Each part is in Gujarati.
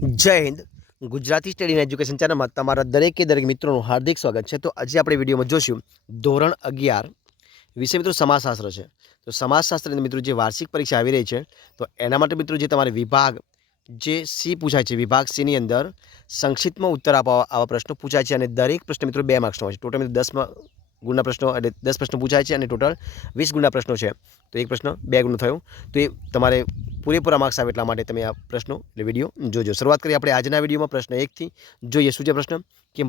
જય Hind. Gujarati study and education ચેનલમાં તમારા દરેકે દરેક મિત્રોનું હાર્દિક સ્વાગત છે. તો આજે આપણે વિડીયોમાં જોશું ધોરણ 11 વિષય મિત્રો સમાજશાસ્ત્ર છે. તો સમાજશાસ્ત્રની મિત્રો જે વાર્ષિક પરીક્ષા આવી રહી છે, તો એના માટે મિત્રો જે તમારે વિભાગ જે સી પૂછાય છે, વિભાગ સીની અંદર સંક્ષિપ્તમાં ઉત્તર આપવા આવા પ્રશ્નો પૂછાય છે અને દરેક પ્રશ્ન મિત્રો 2 માર્ક્સનો હોય છે. ટોટલ મિત્રો 10 ગુણના પ્રશ્નો એટલે 10 પ્રશ્નો પૂછાય છે અને ટોટલ 20 ગુણના પ્રશ્નો છે. તો એક પ્રશ્ન 2 ગુણનો થયો. તો એ તમારે પૂરેપૂરા માર્ક્સ આવે એટલા માટે તમે આ પ્રશ્નો એટલે વિડીયો જોજો. શરૂઆત કરીએ આપણે આજના વિડીયોમાં પ્રશ્ન 1થી. જોઈએ શું છે પ્રશ્ન કે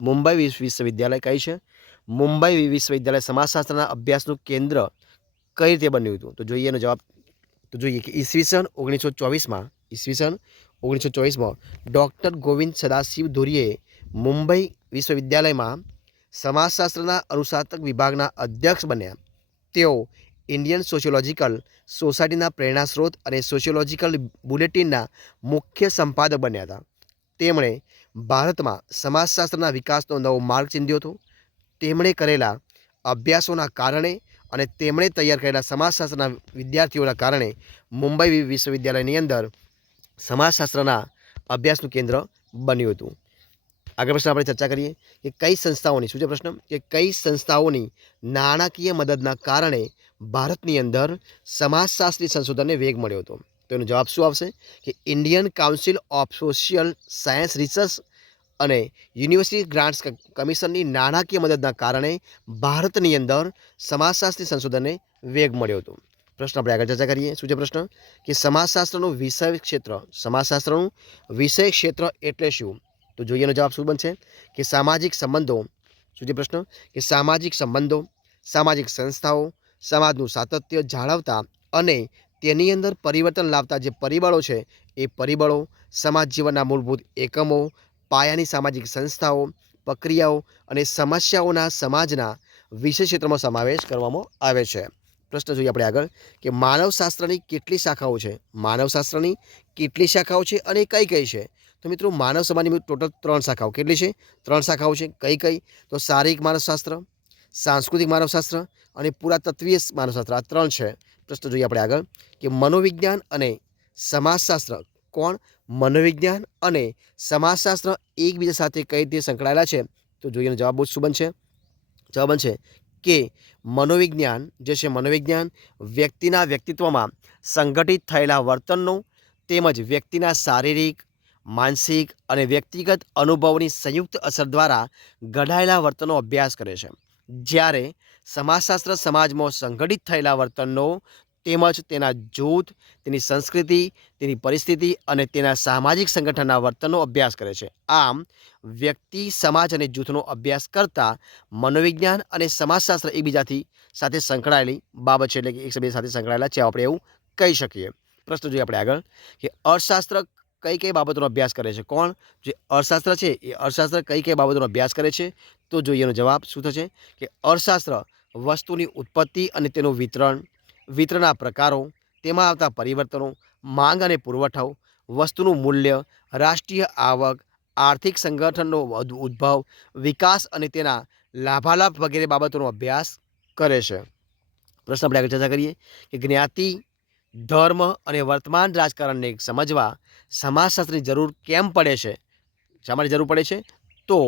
મુંબઈ વિશ્વવિદ્યાલય કઈ છે? મુંબઈ વિશ્વવિદ્યાલય સમાજશાસ્ત્રના અભ્યાસનું કેન્દ્ર કઈ રીતે બન્યું હતું? તો જોઈએ એનો જવાબ. તો જોઈએ કે ઈસવીસન 1924માં ડૉક્ટર ગોવિંદ સદાશિવ ધુરીએ મુંબઈ વિશ્વવિદ્યાલયમાં સમાજશાસ્ત્રના અનુસ્નાતક વિભાગના અધ્યક્ષ બન્યા. તેઓ ઇન્ડિયન સોશિયોલોજિકલ સોસાયટીના પ્રેરણા સ્ત્રોત અને સોશિયોલોજિકલ બુલેટિનના મુખ્ય સંપાદક બન્યા હતા. તેમણે ભારતમાં સમાજશાસ્ત્રના વિકાસનો નવો માર્ગ ચીંધ્યો હતો. તેમણે કરેલા અભ્યાસોના કારણે અને તેમણે તૈયાર કરેલા સમાજશાસ્ત્રના વિદ્યાર્થીઓના કારણે મુંબઈ વિશ્વવિદ્યાલયની અંદર સમાજશાસ્ત્રના અભ્યાસનું કેન્દ્ર બન્યું હતું. આગળ પ્રશ્ન આપણે ચર્ચા કરીએ કે કઈ સંસ્થાઓની શું છે પ્રશ્ન કે કઈ સંસ્થાઓની નાણાકીય મદદના કારણે ભારતની અંદર સમાજશાસ્ત્રી સંશોધનને વેગ મળ્યો હતો? તો એનો જવાબ શું આવશે કે Indian council of social science research અને યુનિવર્સિટી ગ્રાન્ટ્સ કમિશનની નાણાકીય મદદના કારણે ભારતની અંદર સમાજશાસ્ત્રી સંશોધનને વેગ મળ્યો હતો. પ્રશ્ન આપણે આગળ ચર્ચા કરીએ. શું છે પ્રશ્ન કે સમાજશાસ્ત્રનું વિષય ક્ષેત્ર એટલે શું? તો જોઈએ એનો જવાબ શું બનશે કે સામાજિક સંબંધો. શું છે પ્રશ્ન કે સામાજિક સંબંધો, સામાજિક સંસ્થાઓ, સમાજનું સાતત્ય જાળવતા અને તેની અંદર પરિવર્તન લાવતા જે પરિબળો છે એ પરિબળો, સમાજ જીવનના મૂળભૂત એકમો, પાયાની સામાજિક સંસ્થાઓ, પ્રક્રિયાઓ અને સમસ્યાઓના સમાજના વિષય ક્ષેત્રમાં સમાવેશ કરવામાં આવે છે. પ્રશ્ન જોઈએ આપણે આગળ કે માનવશાસ્ત્રની કેટલી શાખાઓ છે? માનવશાસ્ત્રની કેટલી શાખાઓ છે અને કઈ કઈ છે? તો મિત્રો માનવ સમાજની ટોટલ 3 શાખાઓ. કેટલી છે? 3 શાખાઓ છે. કઈ કઈ? તો શારીરિક માનવશાસ્ત્ર, સાંસ્કૃતિક માનવશાસ્ત્ર અને પુરાતત્વીય માનવશાસ્ત્ર. આ 3 છે. પ્રશ્ન જોઈએ આપણે આગળ કે મનોવિજ્ઞાન અને સમાજશાસ્ત્ર કોણ? મનોવિજ્ઞાન અને સમાજશાસ્ત્ર એકબીજા સાથે કઈ રીતે સંકળાયેલા છે? તો જોઈએ જવાબ શું બનશે? જવાબ બનશે કે મનોવિજ્ઞાન જે છે મનોવિજ્ઞાન વ્યક્તિના વ્યક્તિત્વમાં સંગઠિત થયેલા વર્તનનો તેમજ વ્યક્તિના શારીરિક, માનસિક અને વ્યક્તિગત અનુભવોની સંયુક્ત અસર દ્વારા ઘડાયેલા વર્તનનો અભ્યાસ કરે છે. જ્યારે સમાજશાસ્ત્ર સમાજમાં સંગઠિત થયેલા વર્તનનો તેમજ તેના જૂથ, તેની સંસ્કૃતિ, તેની પરિસ્થિતિ અને તેના સામાજિક સંગઠનના વર્તનનો અભ્યાસ કરે છે. આમ વ્યક્તિ, સમાજ અને જૂથનો અભ્યાસ કરતાં મનોવિજ્ઞાન અને સમાજશાસ્ત્ર એકબીજાથી સાથે સંકળાયેલી બાબત છે, એટલે કે એકબીજા સાથે સંકળાયેલા છે આપણે એવું કહી શકીએ. પ્રશ્ન જોઈએ આપણે આગળ કે અર્થશાસ્ત્ર કઈ કઈ બાબતોનો અભ્યાસ કરે છે? કોણ? જે અર્થશાસ્ત્ર છે એ અર્થશાસ્ત્ર કઈ કઈ બાબતોનો અભ્યાસ કરે છે? તો જોઈએ એનો જવાબ શું થશે કે અર્થશાસ્ત્ર વસ્તુની ઉત્પત્તિ અને તેનું વિતરણના પ્રકારો, તેમાં આવતા પરિવર્તનો, માંગ અને પુરવઠો, વસ્તુનું મૂલ્ય, રાષ્ટ્રીય આવક, આર્થિક સંગઠનનો ઉદ્ભવ, વિકાસ અને તેના લાભાલાભ વગેરે બાબતોનો અભ્યાસ કરે છે. પ્રશ્ન આપણે આગળ ચર્ચા કરીએ કે જ્ઞાતિ, ધર્મ અને વર્તમાન રાજકારણને સમજવા સમાજશાસ્ત્રની જરૂર કેમ પડે છે? શા માટે જરૂર પડે છે? તો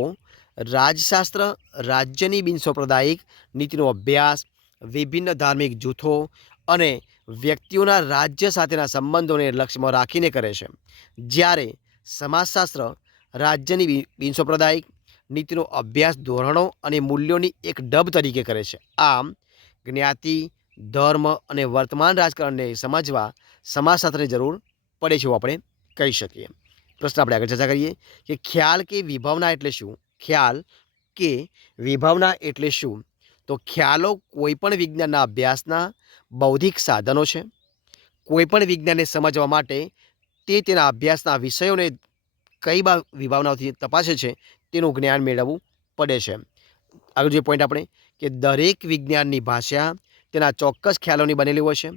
રાજશાસ્ત્ર રાજ્યની બિનસાંપ્રદાયિક નીતિનો અભ્યાસ, વિભિન્ન ધાર્મિક જૂથો અને વ્યક્તિઓના રાજ્ય સાથેના સંબંધોને લક્ષ્યમાં રાખીને કરે છે. જ્યારે સમાજશાસ્ત્ર રાજ્યની બિનસાંપ્રદાયિક નીતિનો અભ્યાસ ધોરણો અને મૂલ્યોની એક ઢબ તરીકે કરે છે. આમ જ્ઞાતિ, ધર્મ અને વર્તમાન રાજકારણને સમજવા સમાજશાસ્ત્રની જરૂર પડે છે એવું આપણે કહી શકીએ. પ્રશ્ન આપણે આગળ ચર્ચા કરીએ કે ખ્યાલ કે વિભાવના એટલે શું? ખ્યાલ કે વિભાવના એટલે શું? તો ખ્યાલો કોઈપણ વિજ્ઞાનના અભ્યાસના બૌદ્ધિક સાધનો છે. કોઈપણ વિજ્ઞાનને સમજવા માટે તે તેના અભ્યાસના વિષયોને કઈ વિભાવનાઓથી તપાસે છે તેનું જ્ઞાન મેળવવું પડે છે. આગળ જે પોઈન્ટ આપણે કે દરેક વિજ્ઞાનની ભાષા તેના ચોક્કસ ખ્યાલોની બનેલી હોય છે.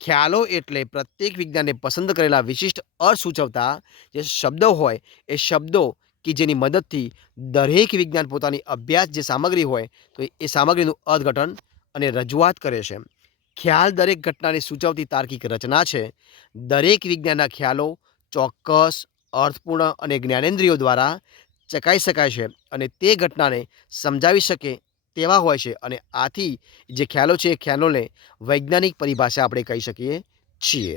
ખ્યાલો એટલે પ્રત્યેક વિજ્ઞાનને પસંદ કરેલા વિશિષ્ટ અર્થ સૂચવતા જે શબ્દો હોય એ શબ્દો કે જેની મદદથી દરેક વિજ્ઞાન પોતાની અભ્યાસ જે સામગ્રી હોય તો એ સામગ્રીનું અર્થઘટન અને રજૂઆત કરે છે. ખ્યાલ દરેક ઘટનાને સૂચવતી તાર્કિક રચના છે. દરેક વિજ્ઞાનના ખ્યાલો ચોક્કસ, અર્થપૂર્ણ અને જ્ઞાનેન્દ્રિયો દ્વારા ચકાઈ શકાય છે અને તે ઘટનાને સમજાવી શકે તેવા હોય છે અને આથી જે ખ્યાલો છે એ ખ્યાલોને વૈજ્ઞાનિક પરિભાષા આપણે કહી શકીએ છીએ.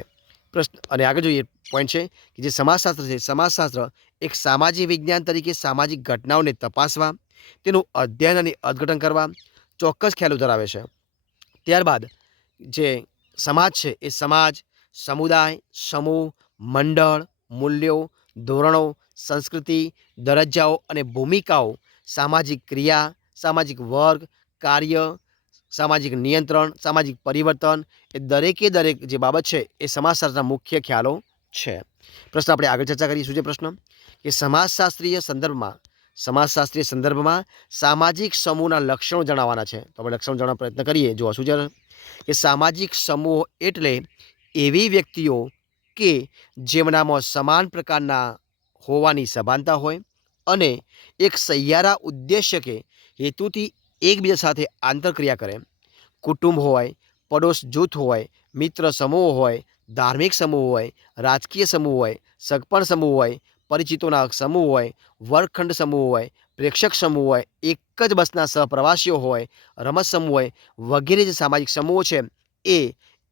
પ્રશ્ન અને આગળ જોઈએ પોઈન્ટ છે કે જે સમાજશાસ્ત્ર છે, સમાજશાસ્ત્ર એક સામાજિક વિજ્ઞાન તરીકે સામાજિક ઘટનાઓને તપાસવા, તેનું અધ્યયન અને અર્થઘટન કરવા ચોક્કસ ખ્યાલો ધરાવે છે. ત્યારબાદ જે સમાજ છે એ સમાજ, સમુદાય, સમૂહ, મંડળ, મૂલ્યો, ધોરણો, સંસ્કૃતિ, દરજ્જાઓ અને ભૂમિકાઓ, સામાજિક ક્રિયા, સામાજિક વર્ગ, કાર્ય, સામાજિક નિયંત્રણ, સામાજિક પરિવર્તન એ દરેકે દરેક જે બાબત છે એ સમાજશાસ્ત્રના મુખ્ય ખ્યાલો છે. પ્રશ્ન આપણે આગળ ચર્ચા કરીએ. શું છે પ્રશ્ન? કે સમાજશાસ્ત્રીય સંદર્ભમાં સામાજિક સમૂહના લક્ષણો જણાવવાના છે. તો આપણે લક્ષણો જાણવાનો પ્રયત્ન કરીએ. જો શું છે કે સામાજિક સમૂહ એટલે એવી વ્યક્તિઓ કે જેમનામાં સમાન પ્રકારના હોવાની સભાનતા હોય અને એક સહિયારા ઉદ્દેશ્ય કે હેતુથી એકબીજા સાથે આંતરક્રિયા કરે. કુટુંબ હોય, પડોશ જૂથ હોય, મિત્ર સમૂહ હોય, ધાર્મિક સમૂહ હોય, રાજકીય સમૂહ હોય, સગપણ સમૂહ હોય, પરિચિતોના સમૂહ હોય, વર્ગખંડ સમૂહ હોય, પ્રેક્ષક સમૂહ હોય, એક જ બસના સહપ્રવાસીઓ હોય, રમત સમૂહ હોય વગેરે જે સામાજિક સમૂહો છે એ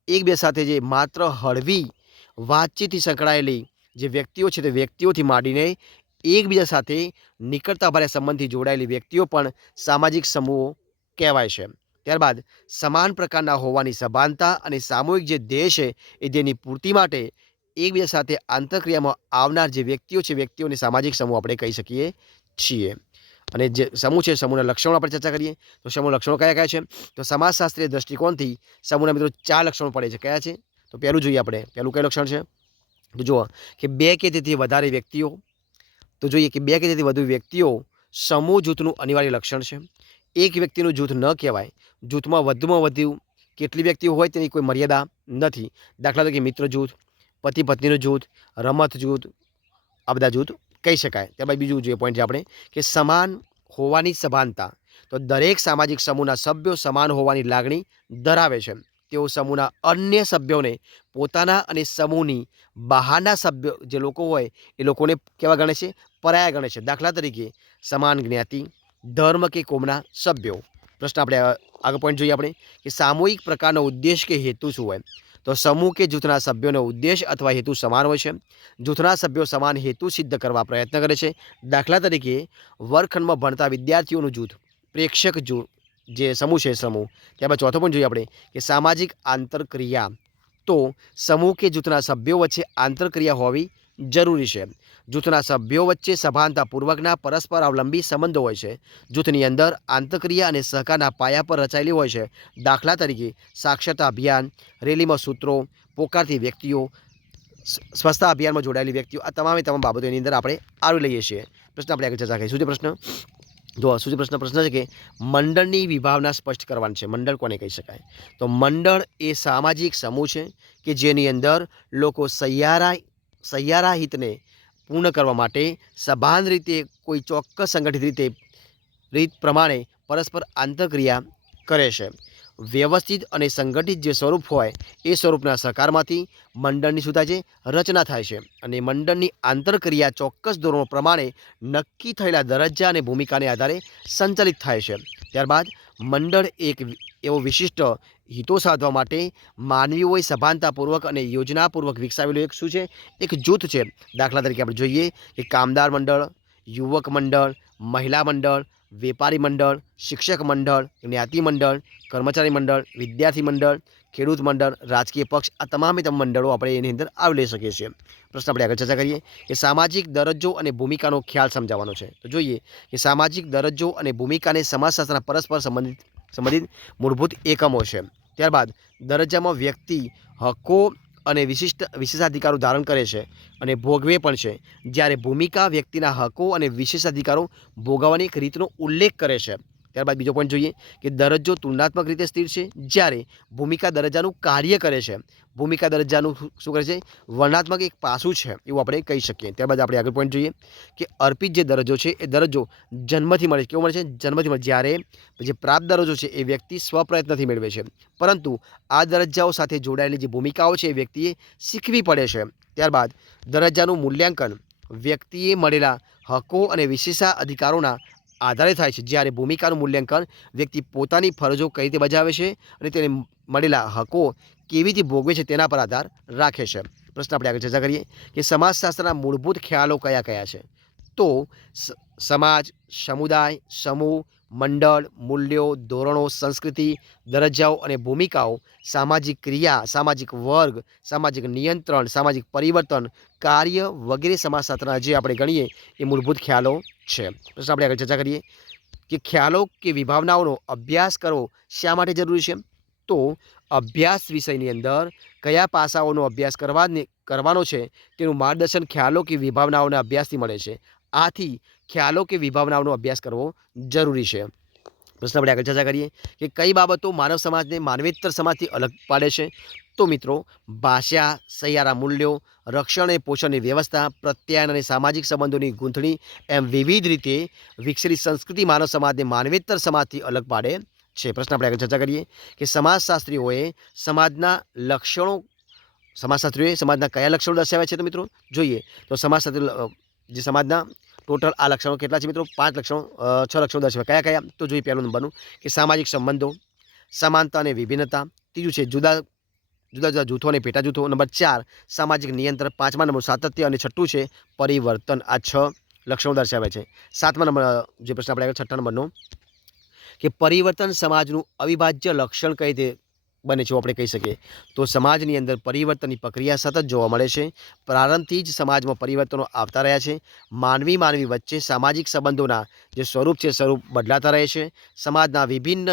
એકબીજા સાથે જે માત્ર હળવી વાતચીતથી સંકળાયેલી જે વ્યક્તિઓ છે તે વ્યક્તિઓથી માંડીને એકબીજા સાથે નિકટતાભર્યા સંબંધથી જોડાયેલી વ્યક્તિઓ પણ સામાજિક સમૂહો કહેવાય છે. ત્યારબાદ સમાન પ્રકારના હોવાની સભાનતા અને સામૂહિક જે ધ્યેય છે એ ધ્યેયની પૂર્તિ માટે એકબીજા સાથે આંતરક્રિયામાં આવનાર જે વ્યક્તિઓ છે વ્યક્તિઓને સામાજિક સમૂહ આપણે કહી શકીએ છીએ. અને જે સમૂહ છે સમૂહના લક્ષણો આપણે ચર્ચા કરીએ. તો સમૂહ લક્ષણો કયા કયા છે? તો સમાજશાસ્ત્રીય દ્રષ્ટિકોણથી સમૂહના મિત્રો 4 લક્ષણો પડે છે. કયા છે? તો પહેલું જોઈએ આપણે. પહેલું કયું લક્ષણ છે? તો જુઓ કે 2 કે તેથી વધારે વ્યક્તિઓ. તો જોઈએ કે 2 કે તેથી વધુ વ્યક્તિઓ સમૂહ જૂથનું અનિવાર્ય લક્ષણ છે. એક વ્યક્તિનું જૂથ ન કહેવાય. જૂથમાં વધુમાં વધુ કેટલી વ્યક્તિઓ હોય તેની કોઈ મર્યાદા નથી. દાખલા તરીકે મિત્ર જૂથ, પતિ પત્નીનું જૂથ, રમત જૂથ, આ બધા જૂથ કહી શકાય. ત્યારબાદ બીજું જોઈએ પોઈન્ટ છે આપણે કે સમાન હોવાની સભાનતા. તો દરેક સામાજિક સમૂહના સભ્યો સમાન હોવાની લાગણી ધરાવે છે. તેઓ સમૂહના અન્ય સભ્યોને પોતાના અને સમૂહની બહારના સભ્યો જે લોકો હોય એ લોકોને કેવા ગણે છે? પરાયા ગણે છે. દાખલા તરીકે સમાન જ્ઞાતિ, ધર્મ કે કોમના સભ્યો. પ્રશ્ન આપણે આગળ પોઈન્ટ જોઈએ આપણે કે સામૂહિક પ્રકારનો ઉદ્દેશ કે હેતુ શું હોય? તો સમૂહ કે જૂથના સભ્યોનો ઉદ્દેશ અથવા હેતુ સમાન હોય છે. જૂથના સભ્યો સમાન હેતુ સિદ્ધ કરવા પ્રયત્ન કરે છે. દાખલા તરીકે વર્ગખંડમાં ભણતા વિદ્યાર્થીઓનું જૂથ, પ્રેક્ષક જૂથ જે સમૂહ છે સમૂહ. ત્યારબાદ ચોથો પણ જોઈએ આપણે કે સામાજિક આંતરક્રિયા. તો સમૂહ કે જૂથના સભ્યો વચ્ચે આંતરક્રિયા હોવી જરૂરી છે. જૂથના સભ્યો વચ્ચે સભાનતાપૂર્વકના પરસ્પર અવલંબી સંબંધો હોય છે. જૂથની અંદર આંતરક્રિયા અને સહકારના પાયા પર રચાયેલી હોય છે. દાખલા તરીકે સાક્ષરતા અભિયાન, રેલીમાં સૂત્રો, પોકારતી વ્યક્તિઓ, સ્વચ્છતા અભિયાનમાં જોડાયેલી વ્યક્તિઓ, આ તમામ બાબતો એની અંદર આપણે આવરી લઈએ છીએ. પ્રશ્ન આપણે આગળ ચર્ચા કરીએ. શું છે પ્રશ્ન? જો શું છે પ્રશ્ન છે કે મંડળની વિભાવના સ્પષ્ટ કરવાની છે. મંડળ કોને કહી શકાય? તો મંડળ એ સામાજિક સમૂહ છે કે જેની અંદર લોકો સહિયારા હિતને પૂર્ણ કરવા માટે સભાન રીતે કોઈ ચોક્કસ સંગઠિત રીત પ્રમાણે પરસ્પર આંતરક્રિયા કરે છે. વ્યવસ્થિત અને સંગઠિત જે સ્વરૂપ હોય એ સ્વરૂપના સહકારમાંથી મંડળની શું થાય છે? રચના થાય છે. અને મંડળની આંતરક્રિયા ચોક્કસ ધોરણો પ્રમાણે નક્કી થયેલા દરજ્જા અને ભૂમિકાને આધારે સંચાલિત થાય છે. ત્યારબાદ મંડળ એક એવો વિશિષ્ટ હિતો સાધવા માટે માનવીઓએ સભાનતાપૂર્વક અને યોજનાપૂર્વક વિકસાવેલું એક શું છે? એક જૂથ છે. દાખલા તરીકે આપણે જોઈએ કે કામદાર મંડળ, યુવક મંડળ, મહિલા મંડળ, વેપારી મંડળ, શિક્ષક મંડળ, જ્ઞાતિ મંડળ, કર્મચારી મંડળ, વિદ્યાર્થી મંડળ, ખેડૂત મંડળ, રાજકીય પક્ષ, આ તમામે મંડળો આપણે એની અંદર આવરી લઈ શકીએ છીએ. પ્રશ્ન આપણે આગળ ચર્ચા કરીએ કે સામાજિક દરજ્જો અને ભૂમિકાનો ખ્યાલ સમજાવવાનો છે. તો જોઈએ કે સામાજિક દરજ્જો અને ભૂમિકાને સમાજશાસ્ત્રના પરસ્પર સંબંધિત મૂળભૂત એકમો છે. ત્યારબાદ દરજ્જામાં વ્યક્તિ હકો અને વિશેષાધિકારો ધારણ કરે છે અને ભોગવે પણ છે. જ્યારે ભૂમિકા વ્યક્તિના હકો અને વિશેષાધિકારો ભોગવવાની એક રીતનો ઉલ્લેખ કરે છે. ત્યારબાદ બીજો પોઈન્ટ જોઈએ કે દરજ્જો તુલનાત્મક રીતે સ્થિર છે જ્યારે ભૂમિકા દરજ્જાનું કાર્ય કરે છે. ભૂમિકા દરજ્જાનું શું કરે છે? વર્ણનાત્મક એક પાસું છે એવું આપણે કહી શકીએ. ત્યારબાદ આપણે આગળ પોઈન્ટ જોઈએ કે અર્પિત જે દરજ્જો છે એ દરજ્જો જન્મથી મળે છે. કેવો મળે છે? જન્મથી મળે. જ્યારે જે પ્રાપ્ત દરજ્જો છે એ વ્યક્તિ સ્વપ્રયત્નથી મેળવે છે. પરંતુ આ દરજ્જાઓ સાથે જોડાયેલી જે ભૂમિકાઓ છે એ વ્યક્તિએ શીખવી પડે છે. ત્યારબાદ દરજ્જાનું મૂલ્યાંકન વ્યક્તિએ મળેલા હકો અને વિશેષાધિકારોના આધારે થાય છે, જ્યારે ભૂમિકાનું મૂલ્યાંકન વ્યક્તિ પોતાની ફરજો કઈ રીતે બજાવે છે અને તેને મળેલા હકો કેવી રીતે ભોગવે છે તેના પર આધાર રાખે છે. પ્રશ્ન આપણે આગળ ચર્ચા કરીએ કે સમાજશાસ્ત્રના મૂળભૂત ખ્યાલો કયા કયા છે. તો સમાજ, સમુદાય, સમૂહ, મંડળ, મૂલ્યો, ધોરણો, સંસ્કૃતિ, દરજ્જાઓ અને ભૂમિકાઓ, સામાજિક ક્રિયા, સામાજિક વર્ગ, સામાજિક નિયંત્રણ, સામાજિક પરિવર્તન, કાર્ય વગેરે સમાજશાસ્ત્રના જે આપણે ગણીએ એ મૂળભૂત ખ્યાલો છે. પ્રશ્ન આપણે આગળ ચર્ચા કરીએ કે ખ્યાલો કે વિભાવનાઓનો અભ્યાસ કરવો શા માટે જરૂરી છે. તો અભ્યાસ વિષયની અંદર કયા પાસાઓનો અભ્યાસ કરવાનો છે તેનું માર્ગદર્શન ખ્યાલો કે વિભાવનાઓના અભ્યાસથી મળે છે. આથી ખ્યાલો કે વિભાવનાઓનો અભ્યાસ કરવો જરૂરી છે. પ્રશ્ન આપણે આગળ ચર્ચા કરીએ કે કઈ બાબતો માનવ સમાજને માનવેતર સમાજથી અલગ પાડે છે. તો મિત્રો ભાષા, સહિયારા મૂલ્યો, રક્ષણ અને પોષણની વ્યવસ્થા, પ્રત્યાયન અને સામાજિક સંબંધોની ગૂંથણી એમ વિવિધ રીતે વિકસેલી સંસ્કૃતિ માનવ સમાજને માનવેતર સમાજથી અલગ પાડે છે. પ્રશ્ન આપણે આગળ ચર્ચા કરીએ કે સમાજશાસ્ત્રીઓએ સમાજના કયા લક્ષણો દર્શાવ્યા છે. તો મિત્રો જોઈએ તો સમાજશાસ્ત્રી જે સમાજના ટોટલ આ લક્ષણો કેટલા છે મિત્રો? 6 લક્ષણો દર્શાવ્યા. કયા કયા? તો જોઈએ પહેલું નંબરનું કે સામાજિક સંબંધો, સમાનતા અને વિભિન્નતા. ત્રીજું છે જુદા જુદા જૂથો અને પેટા જૂથો. નંબર 4 સામાજિક નિયંત્રણ. 5મા નંબર સાતત્ય અને 6ઠું છે પરિવર્તન. આ 6 લક્ષણો દર્શાવ્યા છે. 7મા નંબર જે પ્રશ્ન આપણે આગળ 6ઠ્ઠા નંબરનો કે પરિવર્તન સમાજનું અવિભાજ્ય લક્ષણ કઈ રીતે બને છે આપણે કહી શકીએ. તો સમાજની અંદર પરિવર્તનની પ્રક્રિયા સતત જોવા મળે છે. પ્રારંભથી જ સમાજમાં પરિવર્તનો આવતા રહ્યા છે. માનવી વચ્ચે સામાજિક સંબંધોના જે સ્વરૂપ છે સ્વરૂપ બદલાતા રહે છે. સમાજના વિભિન્ન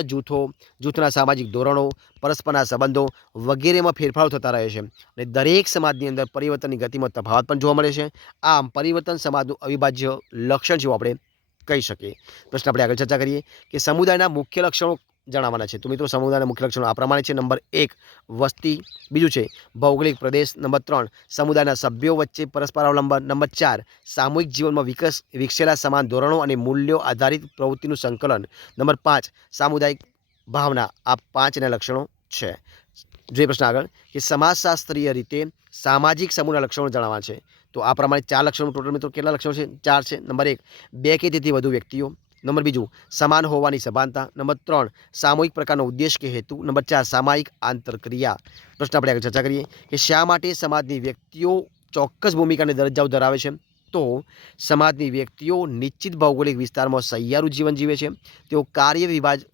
જૂથના સામાજિક ધોરણો, પરસ્પરના સંબંધો વગેરેમાં ફેરફારો થતા રહે છે અને દરેક સમાજની અંદર પરિવર્તનની ગતિમાં તફાવત પણ જોવા મળે છે. આમ પરિવર્તન સમાજનું અવિભાજ્ય લક્ષણ જેવું આપણે કહી શકીએ. પ્રશ્ન આપણે આગળ ચર્ચા કરીએ કે સમુદાયના મુખ્ય લક્ષણો જણાવવાના છે. તો મિત્રો સમુદાયના મુખ્ય લક્ષણો આ પ્રમાણે છે. નંબર 1 વસ્તી. બીજું છે ભૌગોલિક પ્રદેશ. નંબર 3 સમુદાયના સભ્યો વચ્ચે પરસ્પર અવલંબન. નંબર 4 સામૂહિક જીવનમાં વિકસેલા સમાન ધોરણો અને મૂલ્યો આધારિત પ્રવૃત્તિનું સંકલન. નંબર 5 સામુદાયિક ભાવના. આ 5ના લક્ષણો છે. જોઈએ પ્રશ્ન આગળ કે સમાજશાસ્ત્રીય રીતે સામાજિક સમૂહના લક્ષણો જણાવવા છે. તો આ પ્રમાણે 4 લક્ષણો ટોટલ મિત્રો કેટલા લક્ષણો છે? 4 છે. નંબર 1 2 કે તેથી વધુ વ્યક્તિઓ. નંબર 2 સમાન હોવાની સભાનતા. નંબર 3 સામૂહિક પ્રકારનો ઉદ્દેશ કે હેતુ. નંબર 4 સામાયિક આંતરક્રિયા. પ્રશ્ન આપણે આગળ ચર્ચા કરીએ કે શા માટે સમાજની વ્યક્તિઓ ચોક્કસ ભૂમિકા અને દરજ્જાઓ ધરાવે છે. તો સમાજની વ્યક્તિઓ નિશ્ચિત ભૌગોલિક વિસ્તારમાં સહિયારું જીવન જીવે છે. તેઓ કાર્ય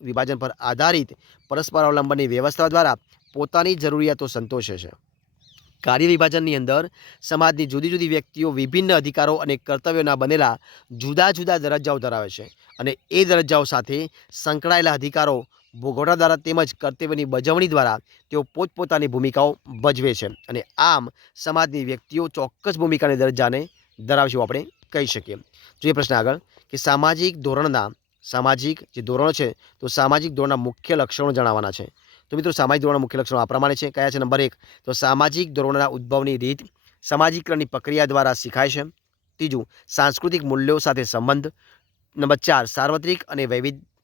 વિભાજન પર આધારિત પરસ્પર અવલંબનની વ્યવસ્થા દ્વારા પોતાની જરૂરિયાતો સંતોષે છે. કાર્ય વિભાજનની અંદર સમાજની જુદી જુદી વ્યક્તિઓ વિભિન્ન અધિકારો અને કર્તવ્યોના બનેલા જુદા જુદા દરજ્જાઓ ધરાવે છે અને એ દરજ્જાઓ સાથે સંકળાયેલા અધિકારો ભોગવટા દ્વારા તેમજ કર્તવ્યની બજવણી દ્વારા તેઓ પોતપોતાની ભૂમિકાઓ ભજવે છે અને આમ સમાજની વ્યક્તિઓ ચોક્કસ ભૂમિકા અને દરજ્જાને ધરાવે છે આપણે કહી શકીએ. જોઈએ પ્રશ્ન આગળ કે સામાજિક ધોરણો છે તો સામાજિક ધોરણના મુખ્ય લક્ષણો જણાવવાના છે. તો મિત્રો સામાજિક ધોરણના મુખ્ય લક્ષણો આ પ્રમાણે છે. કયા છે? નંબર 1 તો સામાજિક ધોરણોના ઉદ્ભવની રીત સામાજિકરણની પ્રક્રિયા દ્વારા શીખાય છે. ત્રીજું સાંસ્કૃતિક મૂલ્યો સાથે સંબંધ. નંબર 4 સાર્વત્રિક અને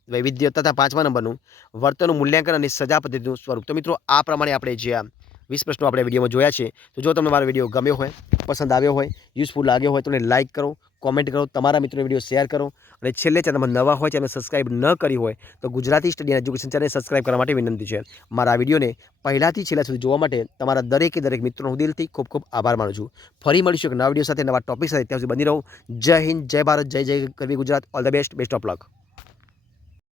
વૈવિધ્ય તથા 5મા નંબરનું વર્તનનું મૂલ્યાંકન અને સજા પદ્ધતિનું સ્વરૂપ. તો મિત્રો આ પ્રમાણે આપણે જે 20 પ્રશ્નો આપણે વિડીયોમાં જોયા છે. તો જો તમને મારો વિડીયો ગમ્યો હોય, પસંદ આવ્યો હોય, યુઝફુલ લાગ્યો હોય તો એને લાઇક કરો, કોમેન્ટ કરો, તમારા મિત્રોને વિડીયો શેર કરો અને છેલ્લે ચેનલમાં નવા હોય ચેનલ સબસ્ક્રાઇબ ન કરી હોય તો Gujarati study education channel subscribe કરવા માટે વિનંતી છે. મારા વિડીયોને પહેલાથી છેલ્લા સુધી જોવા માટે તમારા દરેક મિત્રોનો હું દિલથી ખૂબ ખૂબ આભાર માનું છું. ફરી મળીશું એક નવા વિડીયો સાથે, નવા ટોપિક સાથે. ત્યાં સુધી બની રહો. જય હિન્દ, જય ભારત, જય ગરવી Gujarat. All the best of luck.